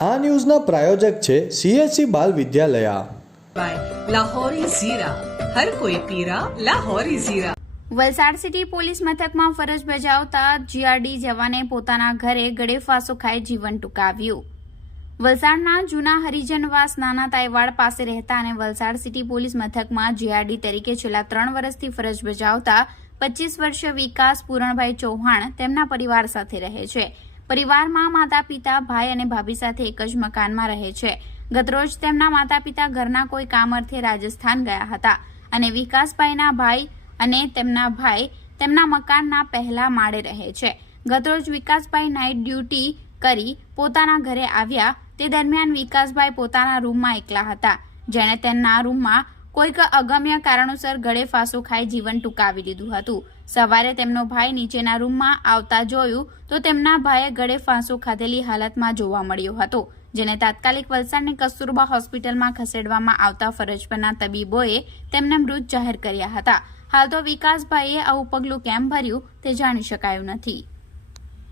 આ ન્યૂઝના પ્રાયોજક છે સીએસસી બાલ વિદ્યાલયા. વલસાડ સિટી પોલીસ મથકમાં ફરજ બજાવતા જીઆરડી જવાને પોતાના ઘરે ગળે ખાઈ જીવન ટૂંકાવ્યું. વલસાડના જૂના હરિજનવાસ નાના તાયવાડ પાસે રહેતા અને વલસાડ સિટી પોલીસ મથકમાં જીઆરડી તરીકે છેલ્લા ત્રણ વર્ષથી ફરજ બજાવતા પચીસ વર્ષીય વિકાસ પૂરણભાઈ ચૌહાણ તેમના પરિવાર સાથે રહે છે. પરિવારમાં માતા પિતા ભાઈ અને ભાભી સાથે એક જ મકાનમાં રહે છે. ગતરોજ તેમના માતા પિતા ઘરના કોઈ કામ અર્થે રાજસ્થાન ગયા હતા અને વિકાસભાઈના ભાઈ અને તેમના ભાઈ તેમના મકાનના પહેલા માળે રહે છે. ગતરોજ વિકાસભાઈ નાઇટ ડ્યુટી કરી પોતાના ઘરે આવ્યા. તે દરમિયાન વિકાસભાઈ પોતાના રૂમમાં એકલા હતા. જેણે તેમના રૂમમાં કોઈક અગમ્ય કારણોસર ગળે ફાંસો ખાઈ જીવન ટૂંકાવી લીધું હતું. સવારે તેમનો ભાઈ નીચેના રૂમમાં આવતા જોયું તો તેમના ભાઈએ ગળે ફાંસો ખાધેલી હાલતમાં જોવા મળ્યો હતો, જેને તાત્કાલિક વલસાડની કસ્તુરબા હોસ્પિટલમાં ખસેડવામાં આવતા ફરજ પરના તબીબોએ તેમને મૃત જાહેર કર્યા હતા. હાલ તો વિકાસભાઈએ આવું પગલું કેમ ભર્યું તે જાણી શકાયું નથી.